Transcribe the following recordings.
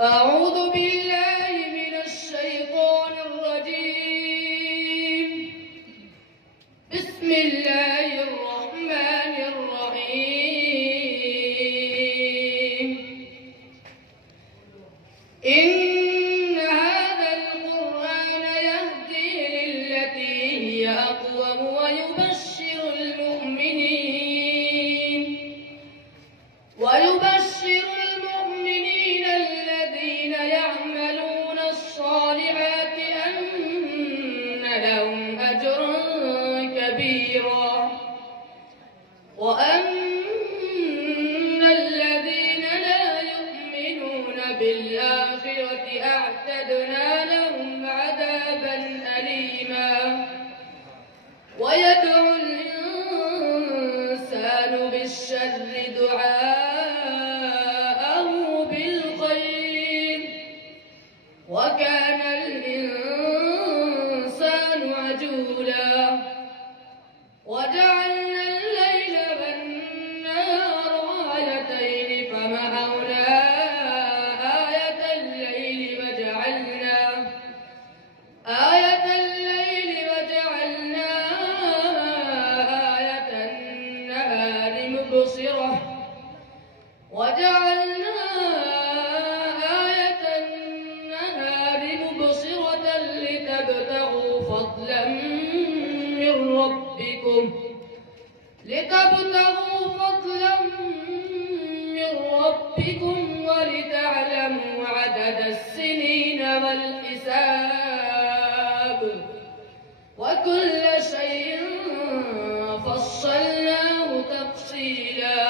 أعوذ بالله من الشيطان الرجيم. بسم الله الرحمن الرحيم. إن هذا القرآن يهدي للتي هي أقوم ويبشر المؤمنين الذين يعملون الصالحات أن لهم أجرا كبيرا، وأن الذين لا يؤمنون بالآخرة أعتدنا لهم عذابا أليما. ويدعو الإنسان بالشر دعاءه بالخير، وكان الإنسان عجولا. وجعلنا الليل والنهار آيتين فمحونا آية الليل وجعلنا آية النهار مبصرة، وجعلنا آية النهار مبصرة لتبتغوا فضلا من ربكم ولتعلموا عدد السنين والحساب، وكل شيء فصلناه تفصيلا.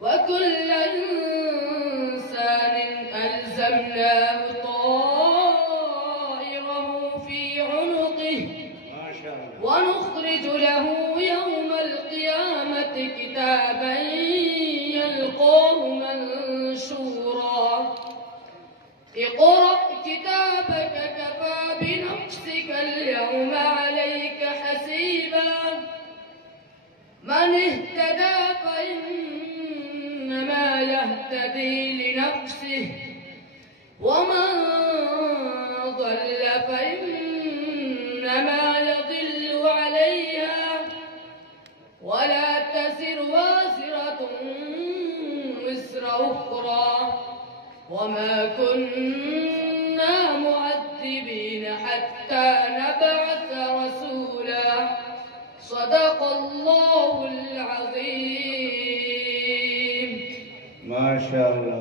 وكل إنسان ألزمناه طائره في عنقه، ونخرج له يوم القيامة كتابا يلقاه منشورا. اقرأ كتابك كفى بنفسك اليوم عليك حسيبا. من اهتدى فإنما يهتدي لنفسه، ومن ضل فإنما يضل عليها، ولا تزر وازرة وزر أخرى، وما كنا معذبين حتى نبعث رسولا. صدق الله العظيم. ما شاء الله.